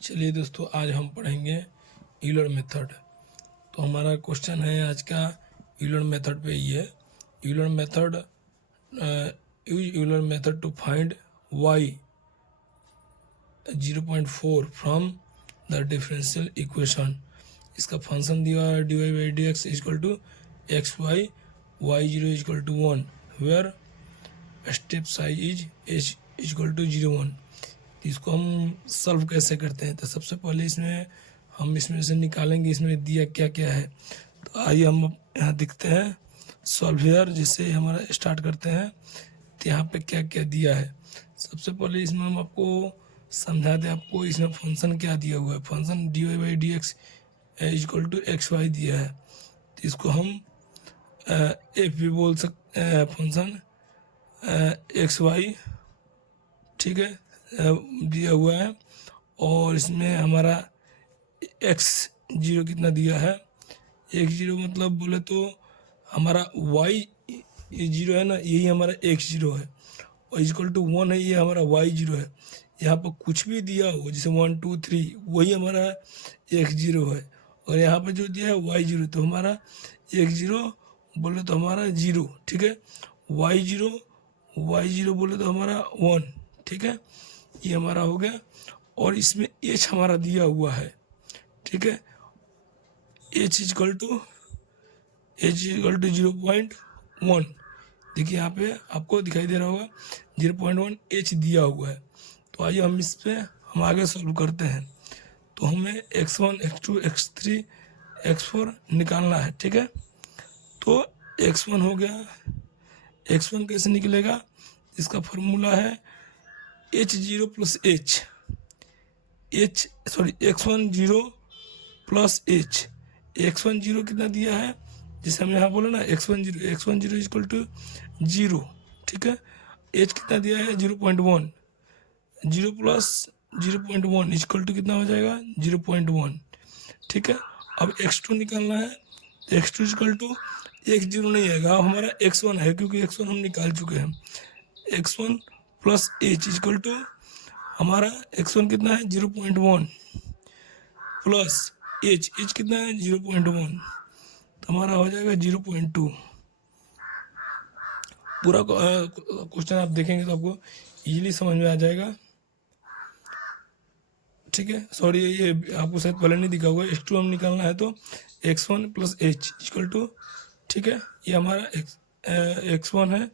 चलिए दोस्तों, आज हम पढ़ेंगे यूलर मेथड। तो हमारा क्वेश्चन है आज का यूलर मेथड पे ये है। Euler method, use Euler method to find y 0.4 from the differential equation. इसका फंक्शन दिया है dy by D X is equal to X Y Y zero is equal to 1 where step size is H is equal to 0 1। इसको हम solve कैसे करते हैं? तो सबसे पहले हम इसमें से निकालेंगे इसमें दिया क्या क्या है। तो आइए हम यहाँ दिखते हैं सॉल्व हियर, जिससे हमारा स्टार्ट करते हैं। तो यहाँ पे क्या क्या दिया है, सबसे पहले इसमें हम आपको समझा दें। आपको इसमें फंक्शन क्या दिया हुआ है, function D Y by D X is equal to X Y दिया है। तो इसको हम एफ भी बोल सकते हैं, फंक्शन एक्स वाई, ठीक है, दिया हुआ है। और इसमें हमारा एक्स जीरो कितना दिया है, एक्स जीरो मतलब बोले तो हमारा वाई जीरो है ना, यही हमारा एक्स जीरो है, और इक्वल टू 1 है, ये हमारा वाई जीरो है। यहाँ पर कुछ भी दिया हो जैसे 1 2 3, वही हमारा एक्स जीरो है। और यहाँ पर जो दिया है वाई जीरो, तो हमारा एक्स जीरो बोले तो हमारा जीरो, ठीक है। वाई जीरो बोले तो हमारा 1, ठीक है। ये हमारा हो गया। और इसमें एच हमारा दिया हुआ है, ठीक है। H is equal to 0.1। देखिए यहाँ पे आपको दिखाई दे रहा होगा 0.1 एच दिया हुआ है। तो आइए हम इस पे हम आगे सॉल्व करते हैं। तो हमें x1 x2 x3 x4 निकालना है, ठीक है। तो x1 हो गया, x1 कैसे निकलेगा, इसका फॉर्मूला है h0 plus x1 zero plus x1 zero कितना दिया है, जैसे हमने यहाँ बोला ना x1 zero equal to zero, ठीक है। h कितना दिया है 0.1, जीरो प्लस 0.1 इक्वल टू कितना हो जाएगा 0.1, ठीक है। अब x2 निकालना है, x2 इक्वल टू x0 नहीं आएगा, अब हमारा x1 है, क्योंकि x1 हम निकाल चुके हैं। x1 plus h equal to हमारा x1 कितना है 0.1 प्लस h कितना है 0.1, तो हमारा हो जाएगा 0.2। पूरा क्वेश्चन आप देखेंगे तो आपको इजीली समझ में आ जाएगा, ठीक है। सॉरी, ये आपको शायद पहले नहीं दिखा हुआ है। x2 हम निकालना है, तो x1 plus h equal to, ठीक है, ये हमारा x1 है,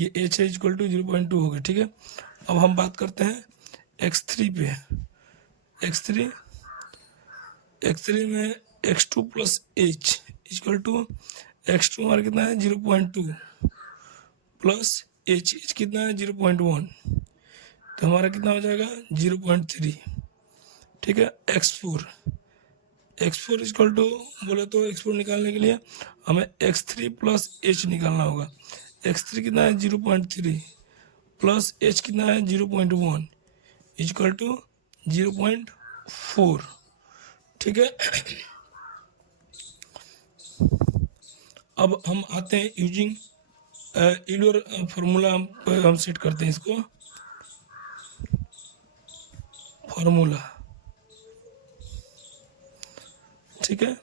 ये h है इक्वल टू 0.2 हो गया, ठीक है। अब हम बात करते हैं x3 पे। x3 में x2 plus h equal to x2 हमारा कितना है 0.2 प्लस h कितना है 0.1, तो हमारा कितना हो जाएगा 0.3, ठीक है। x4 इक्वल टू बोले तो x4 निकालने के लिए हमें x3 प्लस h निकालना होगा। x3 कितना है 0.3 प्लस h कितना है 0.1 इक्वल टू 0.4, ठीक है। अब हम आते हैं यूजिंग यूलर फार्मूला हम सेट करते हैं इसको, फार्मूला, ठीक है।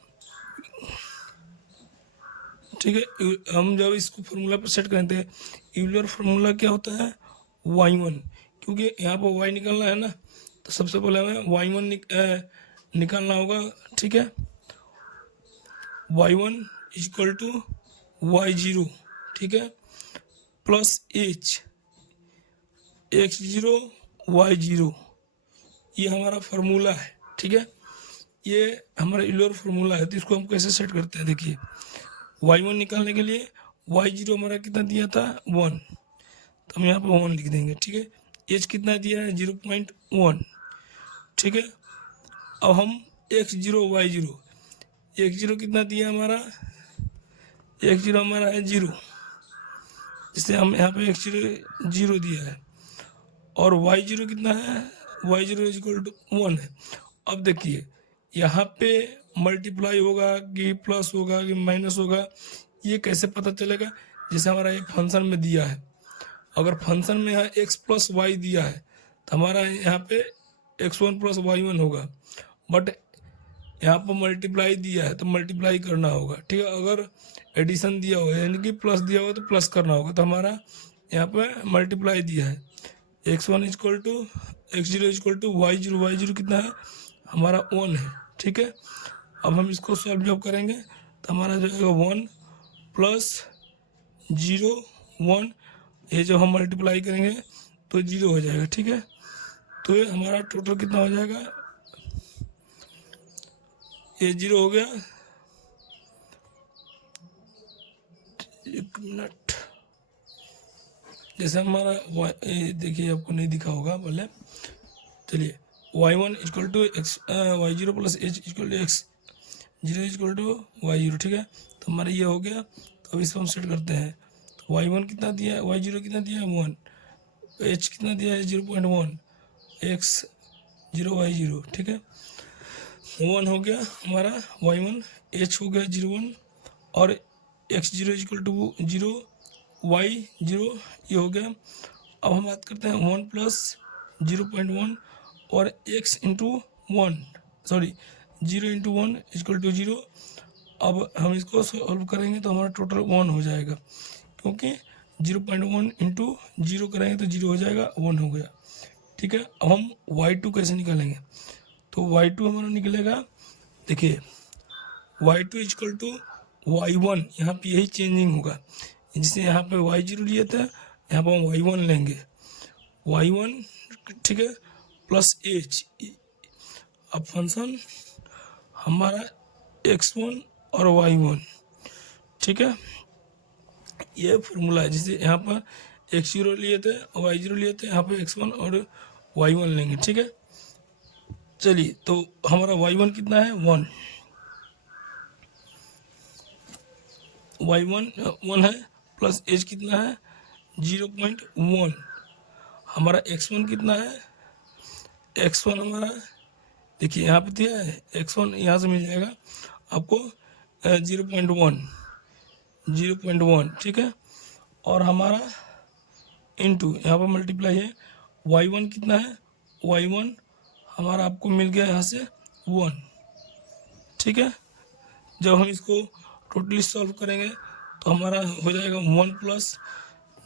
हम जब इसको फार्मूला पर सेट करते हैं, यूलर फार्मूला क्या होता है y1, क्योंकि यहाँ पर y निकालना है ना, तो सबसे पहले हमें y1 निकालना होगा, ठीक है। y1 इक्वल टू y0, ठीक है, प्लस x0 y0, ये हमारा फार्मूला है, ठीक है। ये हमारा यूलर फार्मूला है। तो इसको हम कैसे सेट करते हैं, देखिए y1 निकालने के लिए y0 हमारा कितना दिया था 1, तो हम यहाँ पे 1 लिख देंगे, ठीक है। h कितना दिया है 0.1, ठीक है। अब हम x0 x0 कितना दिया हमारा, x0 हमारा है 0, इससे हम यहाँ पे x0 0 दिया है, और y0 कितना है, y0 इक्वल टू 1 है। अब देखिए यहाँ पे मल्टीप्लाई होगा कि प्लस होगा कि माइनस होगा, ये कैसे पता चलेगा, जैसे हमारा एक फंक्शन में दिया है, अगर फंक्शन में यहाँ x प्लस वाई दिया है, तो हमारा यहाँ पे x1 प्लस y1 होगा, बट यहाँ पर मल्टीप्लाई दिया है तो मल्टीप्लाई करना होगा, ठीक है। अगर एडिशन दिया होगा यानी कि प्लस दिया होगा तो प्लस करना होगा, तो हमारा यहाँ पे मल्टीप्लाई दिया है x1 equal to x0 equal to y0, y0 कितना है हमारा 1 है, ठीक है। अब हम इसको सॉल्व जब करेंगे तो हमारा जो है 1 प्लस 0 1, ये जब हम मल्टीप्लाई करेंगे तो 0 हो जाएगा, ठीक है। तो ये हमारा टोटल कितना हो जाएगा, ये 0 हो गया। एक मिनट, जैसे हमारा देखिए आपको नहीं दिखा होगा पहले, चलिए y1 equal to X y0 plus h equal to x0 equal to y0, ठीक है। तो हमारा ये हो गया। तो अब इसको हम सेट करते हैं, तो y1 कितना दिया है, y0 कितना दिया है 1, h कितना दिया है 0.1, x0 y0, ठीक है। 1 हो गया हमारा y1, h हो गया 0.1 और x0 इक्वल टू 0 y0 ये हो गया। अब हम बात करते हैं 1 प्लस 0.1 और x into 1, sorry 0 into 1 equal to 0। अब हम इसको सॉल्व करेंगे तो हमारा टोटल 1 हो जाएगा, क्योंकि 0.1 इंटू 0 करेंगे तो 0 हो जाएगा, 1 हो गया, ठीक है। अब हम y2 कैसे निकालेंगे, तो y2 हमारा निकलेगा, देखिए y2 इक्वल टू y1, यहाँ पे यही चेंजिंग होगा, जिससे यहाँ पे y0 लिए थे यहाँ पर हम y1 लेंगे, y1, ठीक है, प्लस h। अब फंक्शन हमारा x1 और y1, ठीक है, ये फॉर्मूला है। जैसे यहाँ पर x0 लिए थे और y0 लिए थे, यहाँ पे x1 और y1 लेंगे, ठीक है। चलिए, तो हमारा y1 कितना है 1, y1 1 है, प्लस h कितना है 0.1, हमारा x1 कितना है, x1 हमारा देखिए यहाँ पे दिया है x1, यहाँ से मिल जाएगा आपको 0.1, ठीक है। और हमारा इंटू यहाँ पर मल्टीप्लाई है, y1 कितना है, y1 हमारा आपको मिल गया यहाँ से 1, ठीक है। जब हम इसको टोटली सॉल्व करेंगे तो हमारा हो जाएगा 1 प्लस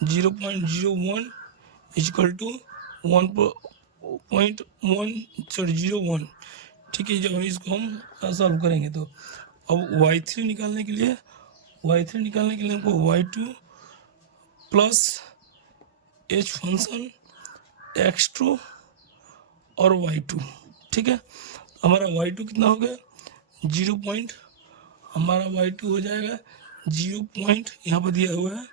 0.01 इक्वल टू 1.101, ठीक है। जब हम इसको हम सॉल्व करेंगे तो अब y3 निकालने के लिए हमको y2 plus h function x2 और y2, ठीक है। हमारा y2 कितना हो गया 0. हमारा y2 हो जाएगा 0. यहाँ पर दिया हुआ है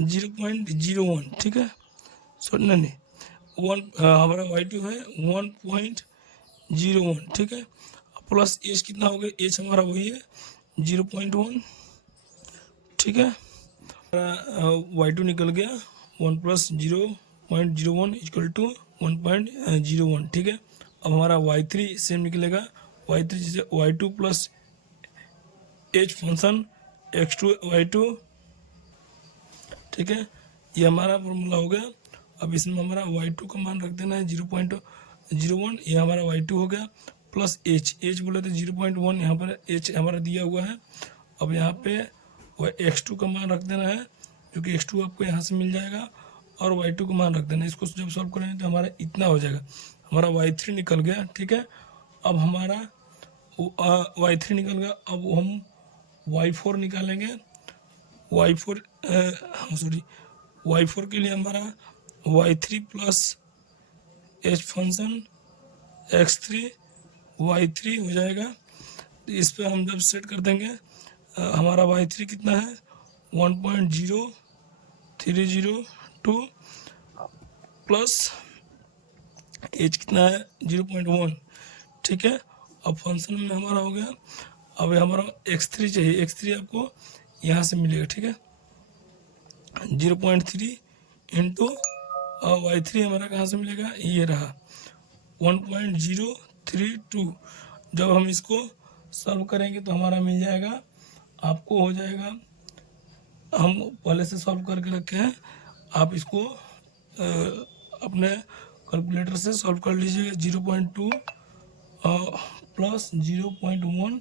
0.01, ठीक है। सॉरी नहीं 1, हमारा y2 है 1.01, ठीक है। प्लस h कितना हो गया, h हमारा वही है 0.1, ठीक है। हमारा y2 निकल गया 1 प्लस 0.01 इक्वल टू 1.01, ठीक है। अब हमारा y3 सेम निकलेगा, y3 जैसे y2 plus h function x2 y2, ठीक है। ये हमारा फॉर्मूला हो गया। अब इसमें हमारा y2 का मान रख देना है 0.01, ये हमारा y2 हो गया, प्लस h बोले तो 0.1, यहाँ पर h हमारा दिया हुआ है। अब यहाँ पे x2 का मान रख देना है, जो कि x2 आपको यहाँ से मिल जाएगा, और y2 का मान रख देना है। इसको जब सॉल्व करेंगे तो हमारा इतना हो जाएगा, हमारा y3 निकल गया, ठीक है। अब हमारा y3 निकल गया, अब हम y4 निकालेंगे। y4 के लिए हमारा y3 plus h function x3 y3 हो जाएगा। तो इस पे हम जब सेट कर देंगे हमारा y3 कितना है 1.0302 प्लस h कितना है 0.1, ठीक है। अब फंक्शन में हमारा हो गया। अब हमारा x3 चाहिए, x3 आपको यहाँ से मिलेगा, ठीक है। 0.3 इंटू y3 हमारा कहाँ से मिलेगा, ये रहा 1.032। जब हम इसको सॉल्व करेंगे तो हमारा मिल जाएगा, आपको हो जाएगा, हम पहले से सॉल्व करके रखे हैं, आप इसको अपने कैलकुलेटर से सॉल्व कर लीजिएगा। 0.2 प्लस 0.1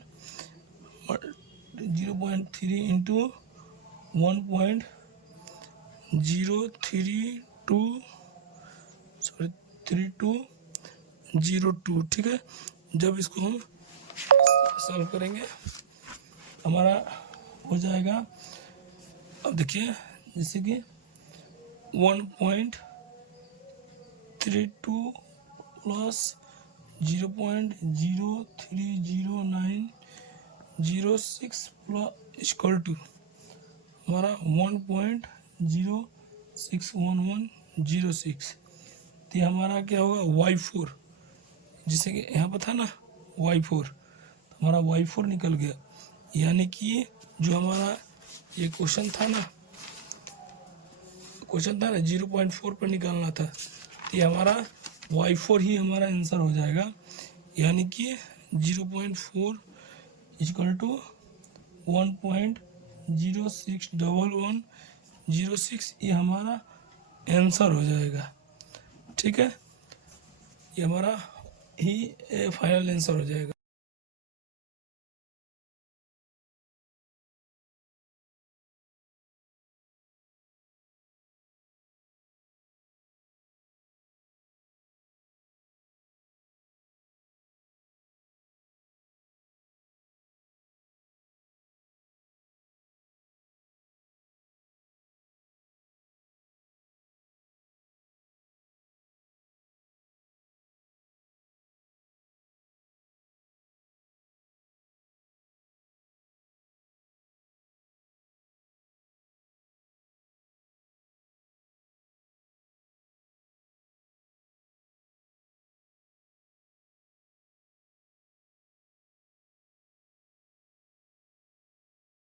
0.3 इंटू 1.32 ठीक है। जब इसको हम सॉल्व करेंगे हमारा हो जाएगा, अब देखिए जैसे कि 1.32 प्लस 0.030906 प्लस इक्वल टू हमारा 1.061106। तो ये हमारा क्या होगा y4, जैसे कि यहाँ पर था ना y4, तो हमारा y4 निकल गया। यानी कि जो हमारा ये क्वेश्चन था ना 0.4 पर निकालना था, तो ये हमारा y4 ही हमारा आंसर हो जाएगा। यानी कि 0.4 इक्वल टू 1.061106, ये हमारा आंसर हो जाएगा। ठीक है, ये हमारा ही फाइनल आंसर हो जाएगा।